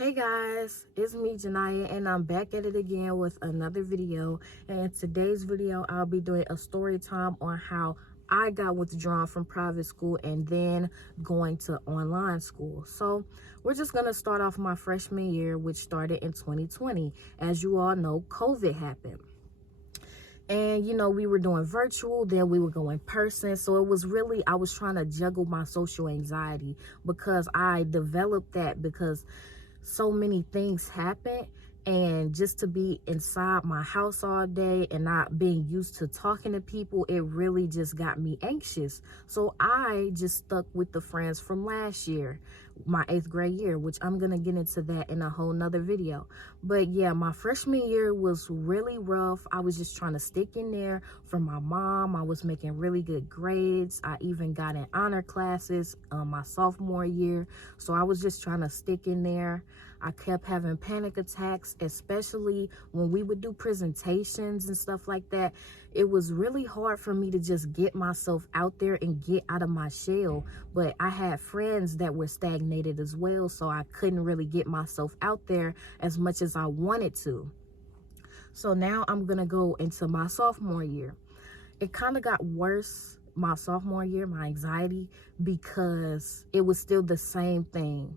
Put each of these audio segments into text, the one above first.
Hey guys, it's me Janaya, and I'm back at it again with another video. And in today's video, I'll be doing a story time on how I got withdrawn from private school and then going to online school. So we're just gonna start off my freshman year, which started in 2020. As you all know, COVID happened. And we were doing virtual, then we would go in person. So it was really, I was trying to juggle my social anxiety because I developed that because so many things happened, and just to be inside my house all day and not being used to talking to people, it really just got me anxious. So I just stuck with the friends from last year, my 8th grade year, which I'm gonna get into that in a whole nother video. But yeah, my freshman year was really rough. I was just trying to stick in there for my mom. I was making really good grades. I even got in honor classes my sophomore year. So I was just trying to stick in there. I kept having panic attacks, especially when we would do presentations and stuff like that. It was really hard for me to just get myself out there and get out of my shell. But I had friends that were stagnated as well, so I couldn't really get myself out there as much as I wanted to. So now I'm gonna go into my sophomore year. It kind of got worse my sophomore year, my anxiety, because it was still the same thing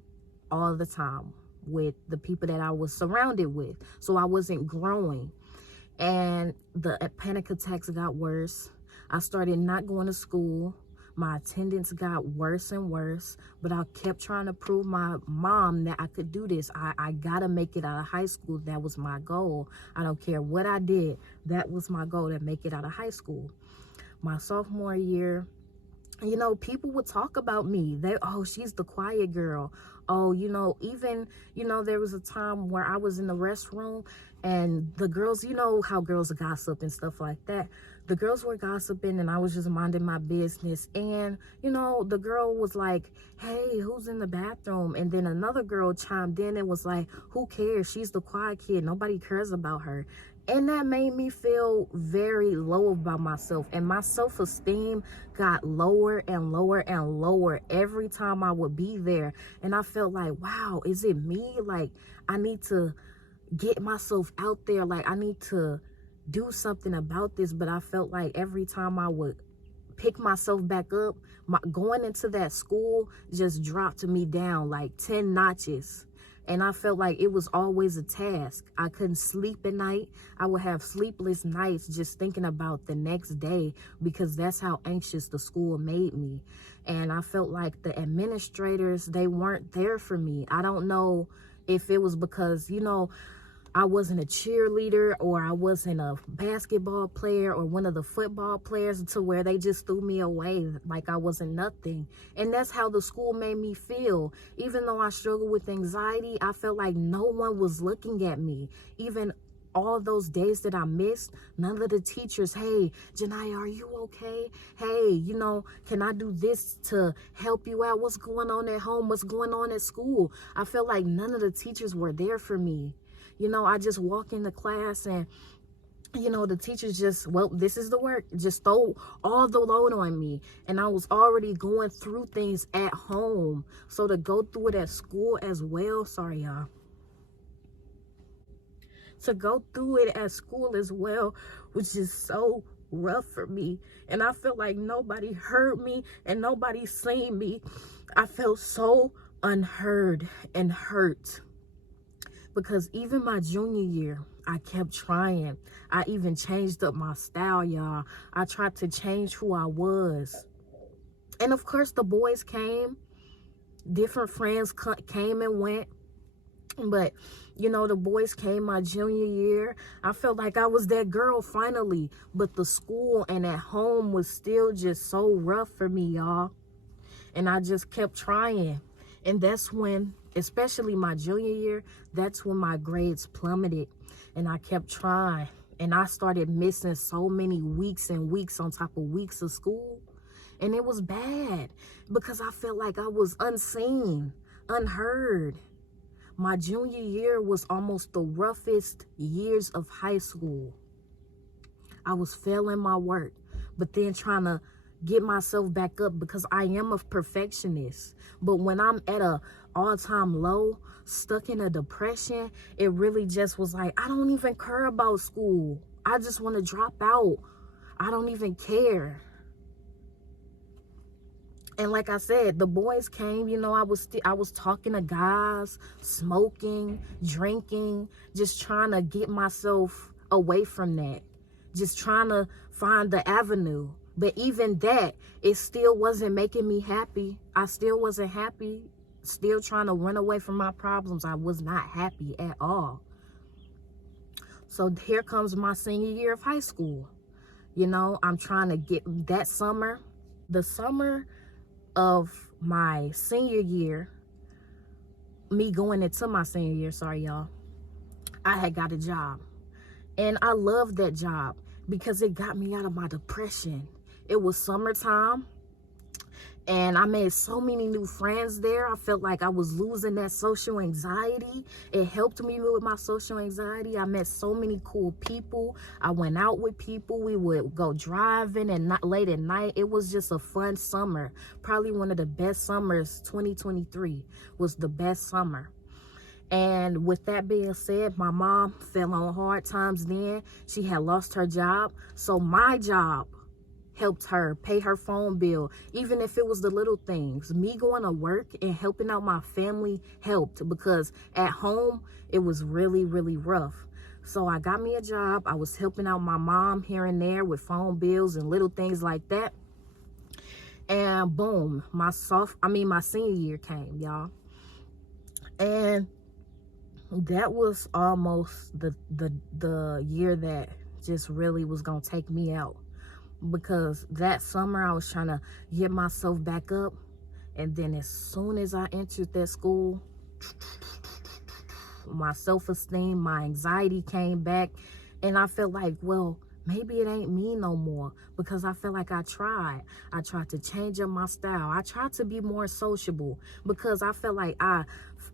all the time with the people that I was surrounded with. So I wasn't growing, and the panic attacks got worse. I started not going to school. My attendance got worse and worse, but I kept trying to prove my mom that I could do this. I gotta make it out of high school. That was my goal. I don't care what I did. That was my goal, to make it out of high school. My sophomore year, people would talk about me. Oh, she's the quiet girl. Oh, even, there was a time where I was in the restroom and the girls, how girls gossip and stuff like that. The girls were gossiping and I was just minding my business. And, the girl was like, hey, who's in the bathroom? And then another girl chimed in and was like, who cares? She's the quiet kid. Nobody cares about her. And that made me feel very low about myself. And my self-esteem got lower and lower and lower every time I would be there. And I felt like, wow, is it me? Like, I need to get myself out there. Like, I need to do something about this. But I felt like every time I would pick myself back up, going into that school just dropped me down like 10 notches. And I felt like it was always a task. I couldn't sleep at night. I would have sleepless nights just thinking about the next day because that's how anxious the school made me. And I felt like the administrators, they weren't there for me. I don't know if it was because, I wasn't a cheerleader or I wasn't a basketball player or one of the football players to where they just threw me away like I wasn't nothing. And that's how the school made me feel. Even though I struggled with anxiety, I felt like no one was looking at me. Even all those days that I missed, none of the teachers, hey, Janaya, are you okay? Hey, can I do this to help you out? What's going on at home? What's going on at school? I felt like none of the teachers were there for me. I just walk into class and, the teachers just, well, this is the work. Just throw all the load on me. And I was already going through things at home. So to go through it at school as well, sorry, y'all. To go through it at school as well was just so rough for me. And I felt like nobody heard me and nobody seen me. I felt so unheard and hurt. Because even my junior year, I kept trying. I even changed up my style, y'all. I tried to change who I was. And of course, the boys came. Different friends came and went. But, the boys came my junior year. I felt like I was that girl finally. But the school and at home was still just so rough for me, y'all. And I just kept trying. And that's when, especially my junior year, that's when my grades plummeted. And I kept trying. And I started missing so many weeks and weeks on top of weeks of school. And it was bad because I felt like I was unseen, unheard. My junior year was almost the roughest years of high school. I was failing my work, but then trying to get myself back up because I am a perfectionist. But when I'm at a all-time low, stuck in a depression. It really just was like, I don't even care about school. I just want to drop out. I don't even care. And like I said, the boys came, you know, I was talking to guys, smoking, drinking, just trying to get myself away from that. Just trying to find the avenue. But even that, it still wasn't making me happy. I still wasn't happy. Still trying to run away from my problems. I was not happy at all. So here comes my senior year of high school. You know, I'm trying to get that summer, the summer of my senior year, me going into my senior year, sorry y'all, I had got a job. And I loved that job because it got me out of my depression. It was summertime and I made so many new friends there. I felt like I was losing that social anxiety. It helped me with my social anxiety. I met so many cool people. I went out with people. We would go driving and not late at night. It was just a fun summer. Probably one of the best summers. 2023 was the best summer. And with that being said, my mom fell on hard times then. She had lost her job. So my job helped her pay her phone bill, even if it was the little things. Me going to work and helping out my family helped, because at home it was really, really rough. So I got me a job. I was helping out my mom here and there with phone bills and little things like that. And boom, my senior year came, y'all. And that was almost the year that just really was gonna take me out. Because that summer I was trying to get myself back up, and then as soon as I entered that school, my self-esteem, my anxiety came back, and I felt like, well, maybe it ain't me no more, because I felt like I tried to change up my style. I tried to be more sociable, because I felt like I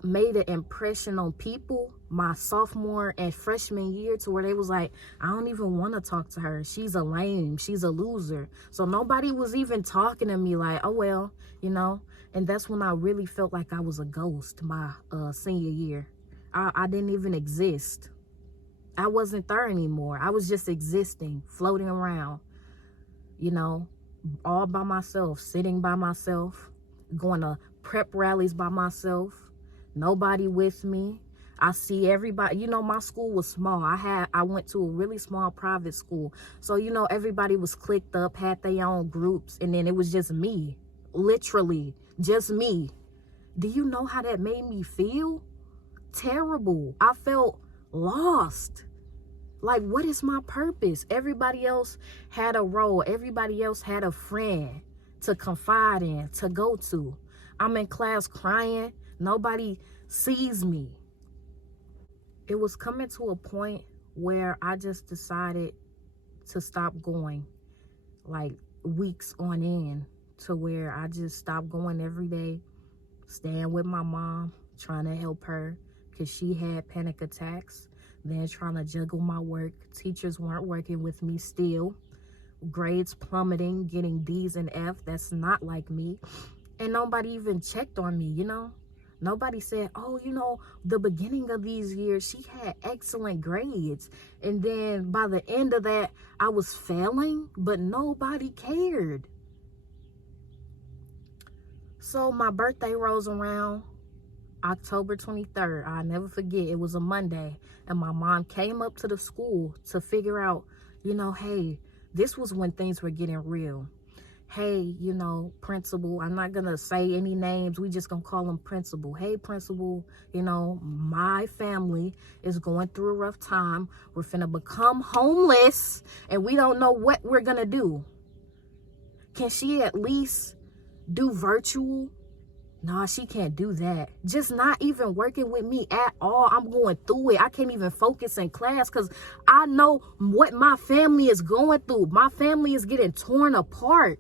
made an impression on people my sophomore and freshman year, to where they was like, I don't even want to talk to her. She's a lame. She's a loser. So nobody was even talking to me, like, oh, well, you know. And that's when I really felt like I was a ghost my senior year. I didn't even exist. I wasn't there anymore. I was just existing, floating around, you know, all by myself, sitting by myself, going to prep rallies by myself, nobody with me. I see everybody, you know, my school was small. I went to a really small private school. So, you know, everybody was clicked up, had their own groups, and then it was just me, literally just me. Do you know how that made me feel? Terrible. I felt lost. Like, what is my purpose? Everybody else had a role. Everybody else had a friend to confide in, to go to. I'm in class crying. Nobody sees me. It was coming to a point where I just decided to stop going, like weeks on end, to where I just stopped going every day, staying with my mom, trying to help her because she had panic attacks, then trying to juggle my work. Teachers weren't working with me still. Grades plummeting, getting D's and F. That's not like me. And nobody even checked on me, you know? Nobody said, oh, you know, the beginning of these years, she had excellent grades. And then by the end of that, I was failing, but nobody cared. So my birthday rolls around, October 23rd. I'll never forget. It was a Monday. And my mom came up to the school to figure out, you know, hey, this was when things were getting real. Hey, you know, principal, I'm not going to say any names. We just going to call him principal. Hey, principal, you know, my family is going through a rough time. We're finna become homeless and we don't know what we're going to do. Can she at least do virtual? Nah, she can't do that. Just not even working with me at all. I'm going through it. I can't even focus in class because I know what my family is going through. My family is getting torn apart.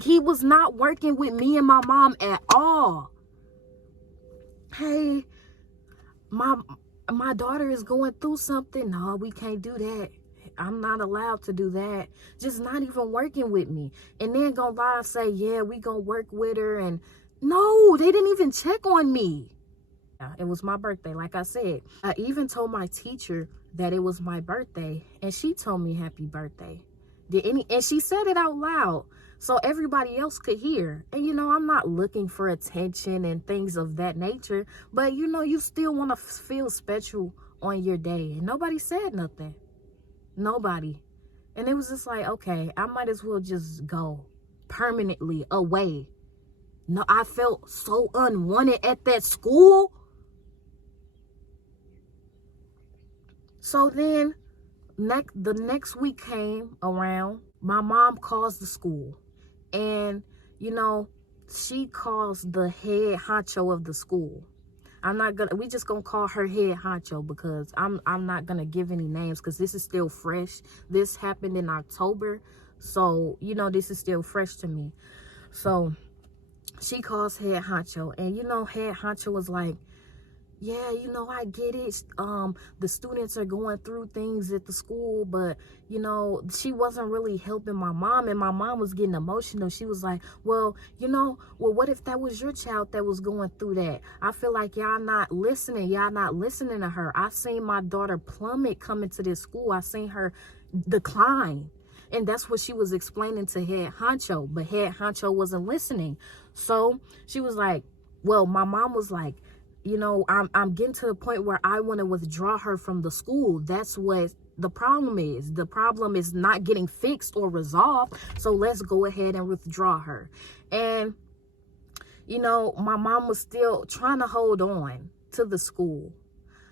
He was not working with me and my mom at all. Hey, my daughter is going through something. No, we can't do that. I'm not allowed to do that. Just not even working with me. And then gonna lie and say, yeah, we gonna work with her. And No, they didn't even check on me. It was my birthday, like I said. I even told my teacher that it was my birthday, and she told me happy birthday. And she said it out loud so everybody else could hear. And I'm not looking for attention and things of that nature, but you still want to feel special on your day. And nobody said nothing. Nobody. And it was just like, okay, I might as well just go permanently away. No, I felt so unwanted at that school. So then the next week came around. My mom calls the school, and she calls the head honcho of the school. We just gonna call her head honcho because I'm not gonna give any names because this is still fresh. This happened in October, so this is still fresh to me. So she calls head honcho, and head honcho was like, yeah, I get it. The students are going through things at the school, but she wasn't really helping my mom, and my mom was getting emotional. She was like, well, what if that was your child that was going through that? I feel like y'all not listening to her. I seen my daughter plummet coming to this school. I seen her decline. And that's what she was explaining to head honcho, but head honcho wasn't listening. So she was like, well, my mom was like, I'm getting to the point where I want to withdraw her from the school. That's what the problem is. The problem is not getting fixed or resolved. So let's go ahead and withdraw her. And, my mom was still trying to hold on to the school.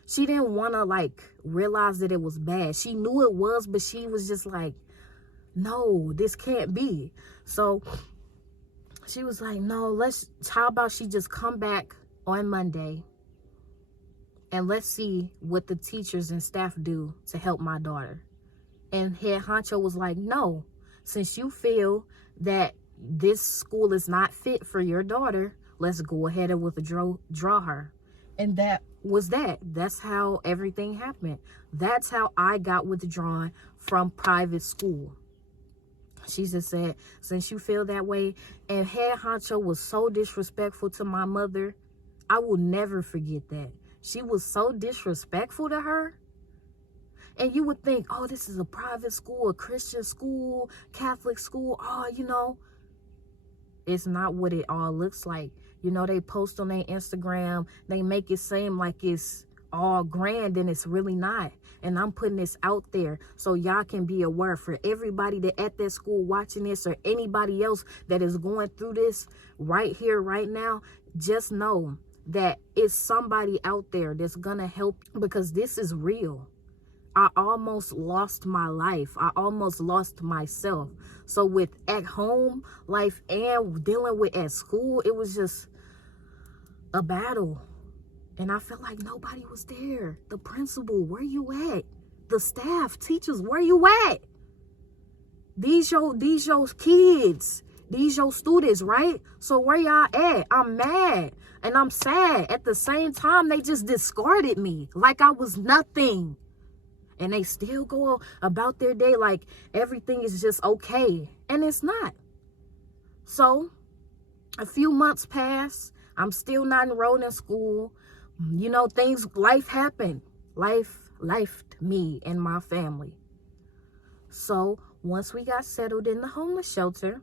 She didn't want to realize that it was bad. She knew it was, but she was just like, no, this can't be. So she was like, no, how about she just come back on Monday and let's see what the teachers and staff do to help my daughter. And head honcho was like, no, since you feel that this school is not fit for your daughter, let's go ahead and withdraw her. And that was that. That's how everything happened. That's how I got withdrawn from private school. She just said, since you feel that way, and head honcho was so disrespectful to my mother, I will never forget that. She was so disrespectful to her. And you would think, oh, this is a private school, a Christian school, Catholic school. Oh, it's not what it all looks like. They post on their Instagram. They make it seem like it's all grand, and it's really not. And I'm putting this out there so y'all can be aware. For everybody that at that school watching this, or anybody else that is going through this right here, right now, just know that it's somebody out there that's gonna help, because this is real. I almost lost my life. I almost lost myself. So with at home life and dealing with at school, it was just a battle. And I felt like nobody was there. The principal, where you at? The staff, teachers, where you at? These your kids. These your students, right? So where y'all at? I'm mad and I'm sad. At the same time, they just discarded me like I was nothing. And they still go about their day like everything is just okay. And it's not. So a few months pass. I'm still not enrolled in school. Life happened. Lifed me and my family. So once we got settled in the homeless shelter,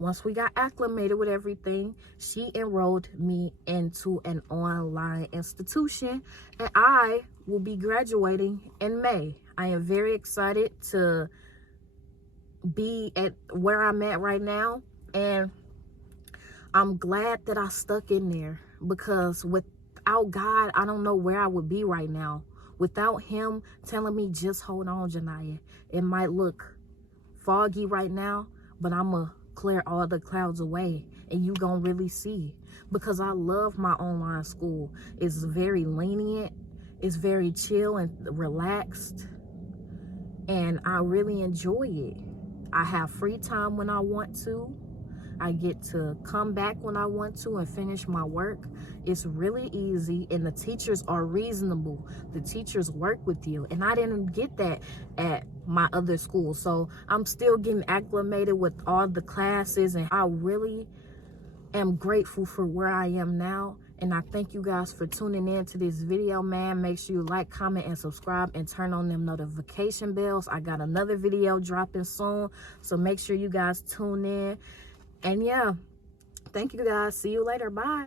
once we got acclimated with everything, she enrolled me into an online institution, and I will be graduating in May. I am very excited to be at where I'm at right now, and I'm glad that I stuck in there, because without God, I don't know where I would be right now. Without him telling me, just hold on, Janiyah. It might look foggy right now, but I'm going to clear all the clouds away, and you going to really see. Because I love my online school. It's very lenient. It's very chill and relaxed. And I really enjoy it. I have free time when I want to. I get to come back when I want to and finish my work. It's really easy, and the teachers are reasonable. The teachers work with you, and I didn't get that at my other school. So I'm still getting acclimated with all the classes, and I really am grateful for where I am now. And I thank you guys for tuning in to this video, man. Make sure you like, comment, and subscribe, and turn on them notification bells. I got another video dropping soon, so make sure you guys tune in. And yeah, thank you guys. See you later. Bye.